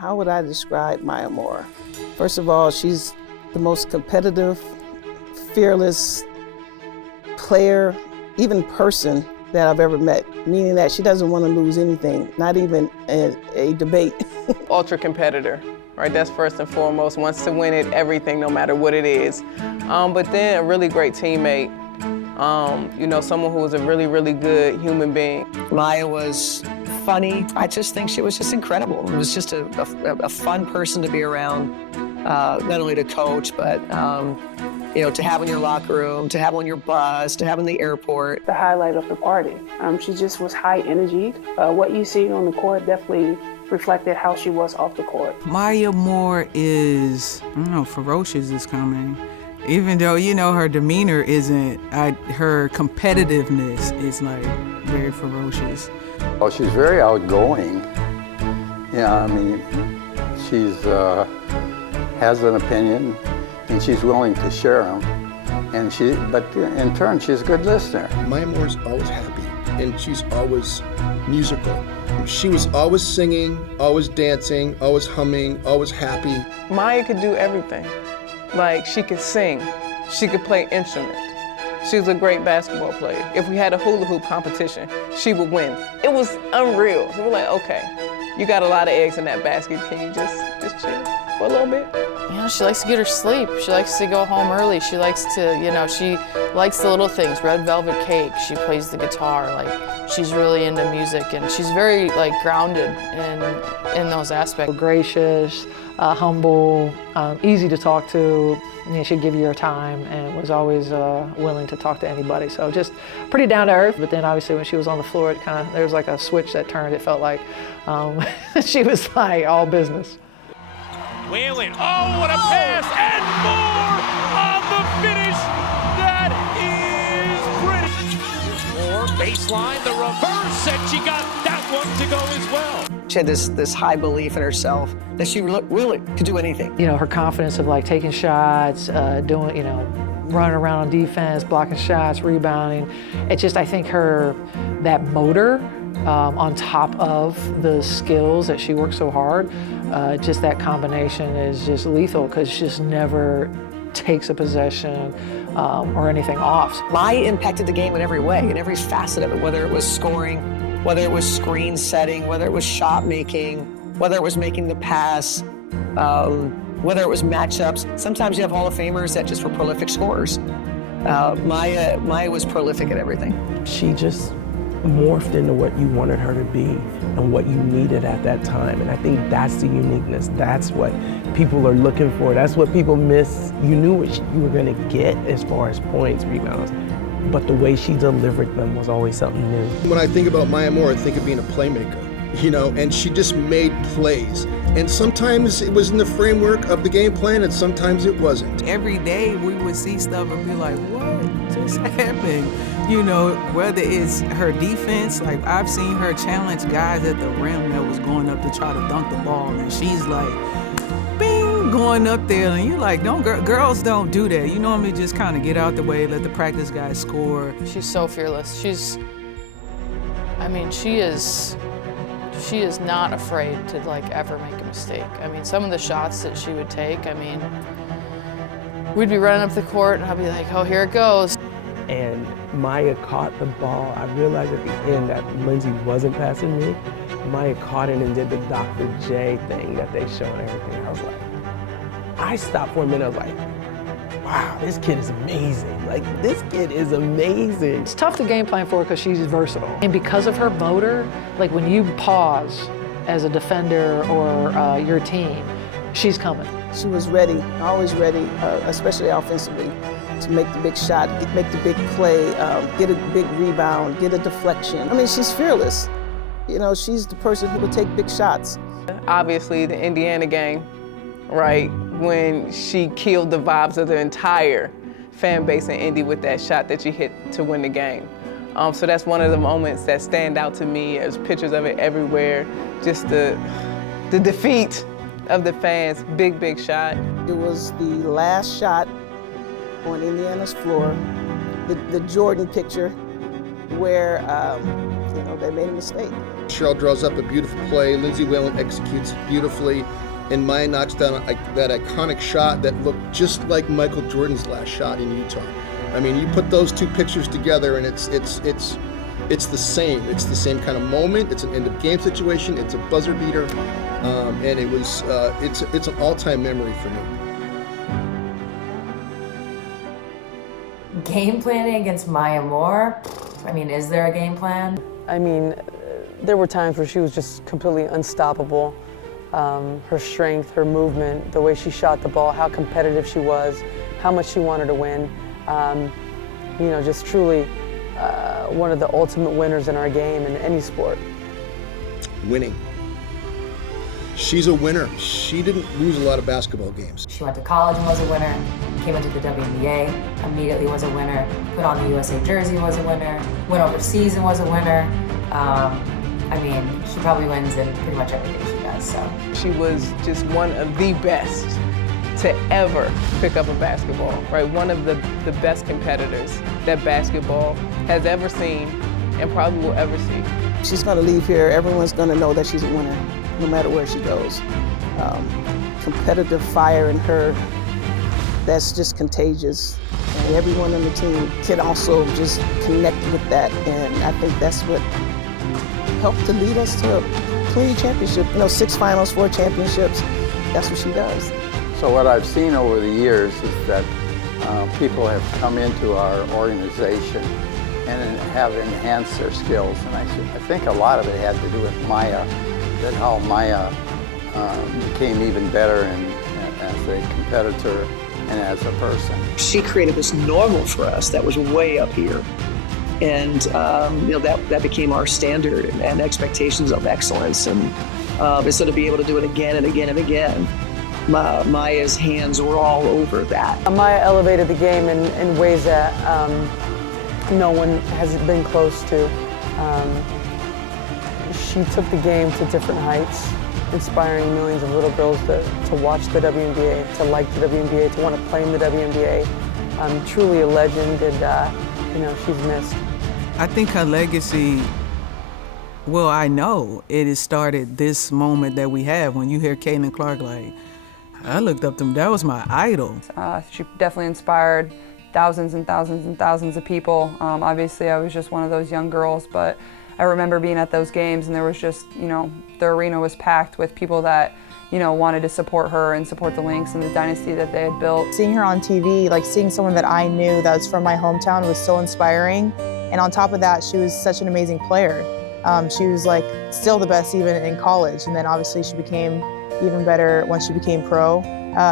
How would I describe Maya Moore? First of all, she's the most competitive, fearless player, even person that I've ever met, meaning that she doesn't want to lose anything, not even a debate. Ultra competitor, right? That's first and foremost, wants to win at everything, no matter what it is. But then a really great teammate, someone who was a really, really good human being. Maya was funny. I just think she was just incredible. It was just a fun person to be around, not only to coach, but to have in your locker room, to have on your bus, to have in the airport. The highlight of the party. She just was high energy. What you see on the court definitely reflected how she was off the court. Maya Moore is, ferocious is coming. Even though, her demeanor isn't, her competitiveness is like very ferocious. Oh, she's very outgoing. She's has an opinion and she's willing to share them. But in turn, she's a good listener. Maya Moore's always happy and she's always musical. She was always singing, always dancing, always humming, always happy. Maya could do everything. Like, she could sing, she could play instruments. She was a great basketball player. If we had a hula hoop competition, she would win. It was unreal. So we're like, okay, you got a lot of eggs in that basket. Can you just chill for a little bit? She likes to get her sleep. She likes to go home early. She likes to, she likes the little things, red velvet cake. She plays the guitar. Like, she's really into music, and she's very, grounded in those aspects. Gracious, humble, easy to talk to. She'd give you her time and was always willing to talk to anybody. So just pretty down to earth. But then obviously when she was on the floor, there was like a switch that turned. It felt like she was like all business. Whalen, what a pass, and more on the finish. That is pretty. Moore, baseline, the reverse, and she got that one to go as well. She had this high belief in herself that she really could do anything. Her confidence of taking shots, doing, running around on defense, blocking shots, rebounding. It's just, I think that motor on top of the skills that she works so hard, just that combination is just lethal because she just never takes a possession or anything off. Maya impacted the game in every way, in every facet of it, whether it was scoring, whether it was screen setting, whether it was shot making, whether it was making the pass, whether it was matchups. Sometimes you have Hall of Famers that just were prolific scorers. Maya was prolific at everything. She just morphed into what you wanted her to be and what you needed at that time. And I think that's the uniqueness. That's what people are looking for. That's what people miss. You knew what you were going to get as far as points, rebounds, but the way she delivered them was always something new. When I think about Maya Moore, I think of being a playmaker, and she just made plays. And sometimes it was in the framework of the game plan and sometimes it wasn't. Every day we would see stuff and be like, what just happened? Whether it's her defense, like I've seen her challenge guys at the rim that was going up to try to dunk the ball, and she's like, bing, going up there, and you're like, girls don't do that. You normally just kind of get out the way, let the practice guys score. She's so fearless. She is not afraid to ever make a mistake. Some of the shots that she would take, we'd be running up the court and I'd be like, oh, here it goes. And Maya caught the ball. I realized at the end that Lindsay wasn't passing me. Maya caught it and did the Dr. J thing that they show and everything. I was like, I stopped for a minute. I was like, wow, this kid is amazing. This kid is amazing. It's tough to game plan for her because she's versatile. And because of her motor, when you pause as a defender or your team, she's coming. She was ready, always ready, especially offensively, to make the big shot, make the big play, get a big rebound, get a deflection. She's fearless. She's the person who will take big shots. Obviously, the Indiana game, right, when she killed the vibes of the entire fan base in Indy with that shot that she hit to win the game. So that's one of the moments that stand out to me. There's pictures of it everywhere. Just the defeat of the fans, big shot. It was the last shot on Indiana's floor, the Jordan picture where they made a mistake. Cheryl draws up a beautiful play. Lindsay Whalen executes beautifully. And Maya knocks down that iconic shot that looked just like Michael Jordan's last shot in Utah. I mean, you put those two pictures together and it's the same. It's the same kind of moment. It's an end of game situation. It's a buzzer beater. And it was it's an all-time memory for me. Game planning against Maya Moore? I mean, is there a game plan? I mean, there were times where she was just completely unstoppable. Her strength, her movement, the way she shot the ball, how competitive she was, how much she wanted to win. Just truly one of the ultimate winners in our game in any sport. Winning. She's a winner. She didn't lose a lot of basketball games. She went to college and was a winner, came into the WNBA, immediately was a winner, put on the USA jersey, was a winner, went overseas and was a winner. I mean, she probably wins in pretty much everything she does, so. She was just one of the best to ever pick up a basketball, right? One of the best competitors that basketball has ever seen and probably will ever see. She's gonna leave here, everyone's gonna know that she's a winner, no matter where she goes. Competitive fire in her, that's just contagious. And everyone on the team can also just connect with that, and I think that's what helped to lead us to a clean championship. 6 finals, 4 championships, that's what she does. So what I've seen over the years is that people have come into our organization and have enhanced their skills. And I think a lot of it had to do with Maya, that how Maya became even better as a competitor and as a person. She created this normal for us that was way up here. And that became our standard and expectations of excellence. And instead of being able to do it again and again and again, Maya's hands were all over that. Maya elevated the game in ways that no one has been close to. She took the game to different heights, inspiring millions of little girls to watch the WNBA, to like the WNBA, to want to play in the WNBA. Truly a legend, and she's missed. I think her legacy, well, I know it has started this moment that we have. When you hear Caitlin Clark, like, I looked up to him, that was my idol. She definitely inspired thousands and thousands and thousands of people. Obviously, I was just one of those young girls, but I remember being at those games and there was just, the arena was packed with people that, wanted to support her and support the Lynx and the dynasty that they had built. Seeing her on TV, like seeing someone that I knew that was from my hometown was so inspiring. And on top of that, she was such an amazing player. She was like still the best even in college. And then obviously she became even better once she became pro.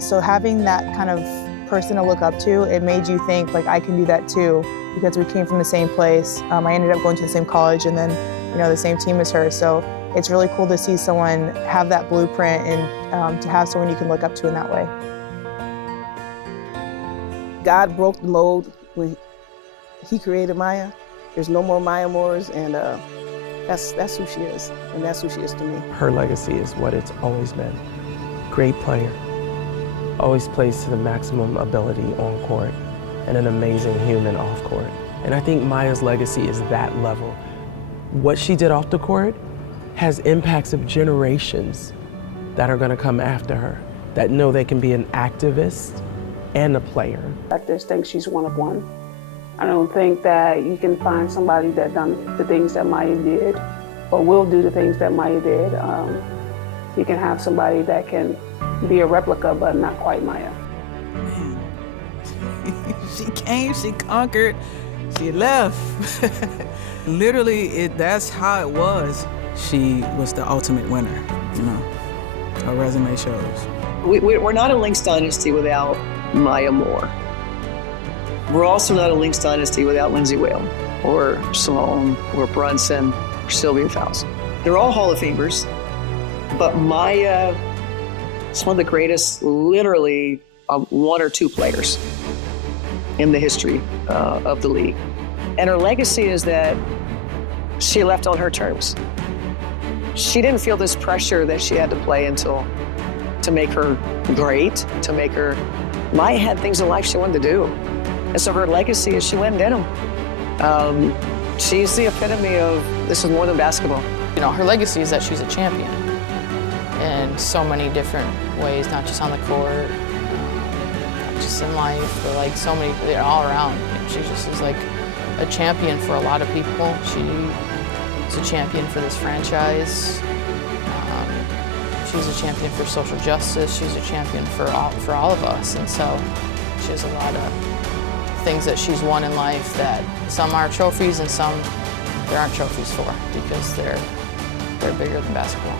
So having that kind of person to look up to, it made you think like I can do that too, because we came from the same place. I ended up going to the same college and then, the same team as her. So it's really cool to see someone have that blueprint and to have someone you can look up to in that way. God broke the mold when He created Maya. There's no more Maya Moores, and that's who she is, and that's who she is to me. Her legacy is what it's always been. Great player, always plays to the maximum ability on court, and an amazing human off court. And I think Maya's legacy is that level. What she did off the court has impacts of generations that are gonna come after her, that know they can be an activist and a player. I just think she's one of one. I don't think that you can find somebody that done the things that Maya did or will do the things that Maya did. You can have somebody that can be a replica, but not quite Maya. She came, she conquered, she left. Literally, that's how it was. She was the ultimate winner, Her resume shows. We're not a Lynx dynasty without Maya Moore. We're also not a Lynx dynasty without Lindsay Whalen, or Sloan, or Brunson, or Sylvia Fowles. They're all Hall of Famers, but Maya is one of the greatest, literally, one or two players in the history of the league. And her legacy is that she left on her terms. She didn't feel this pressure that she had to play to make her great, to make her. Maya had things in life she wanted to do. And so her legacy is she went and did them. She's the epitome of this is more than basketball. You know, her legacy is that she's a champion in so many different ways, not just on the court, not just in life, but like so many, all around. You know, she just is like a champion for a lot of people. She's a champion for this franchise. She's a champion for social justice. She's a champion for all of us. And so she has a lot of things that she's won in life that some are trophies and some there aren't trophies for because they're bigger than basketball.